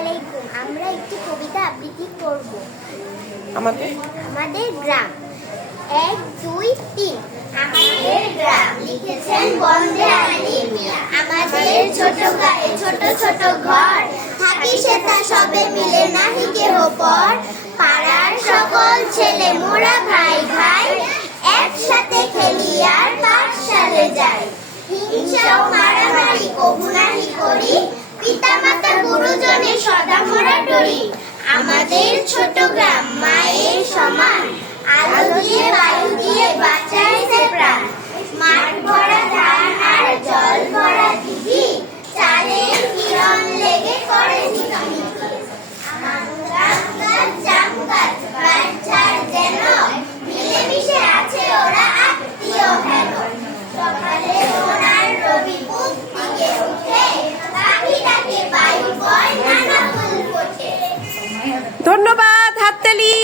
আলাইকুম। আমরা একটি কবিতা আবৃত্তি করব। আমাদের গ্রাম 1 2 3। আমাদের গ্রাম লিখেছেন বন্দে আলী মিয়া। আমাদের ছোট গায়ে ছোট ছোট ঘর, থাকি সেথা সবে মিলে নাহি কেহ পর। পাড়ার সকল ছেলে মোরা ভাই ভাই, একসাথে খেলি আর পাঠশালে যাই। হিংসা ও মারামারি কবু নাহি করি, পিতা মাতা গুরুজনের সদা মোরা ডরি। আমাদের ছোট গ্রাম মায়ের সমান, আলো দিয়ে বায়ু দিয়ে বাঁচাইছে প্রাণ। মাঠ ভরা ধান আর জল ভরা দিঘি, চাঁদের কিরণ লেগে করে ঝিকিমিকি। আম গাছ জাম গাছ বাঁচার যেন, মিলেমিশে আছে ওরা আত্মীয় হেন। সকালে সোনার রবি বুক দিকে উঠে, পাখি ডাকে বায়ু বয় নানা ফুল ফোটে। ধন্যবাদ, হাততালি।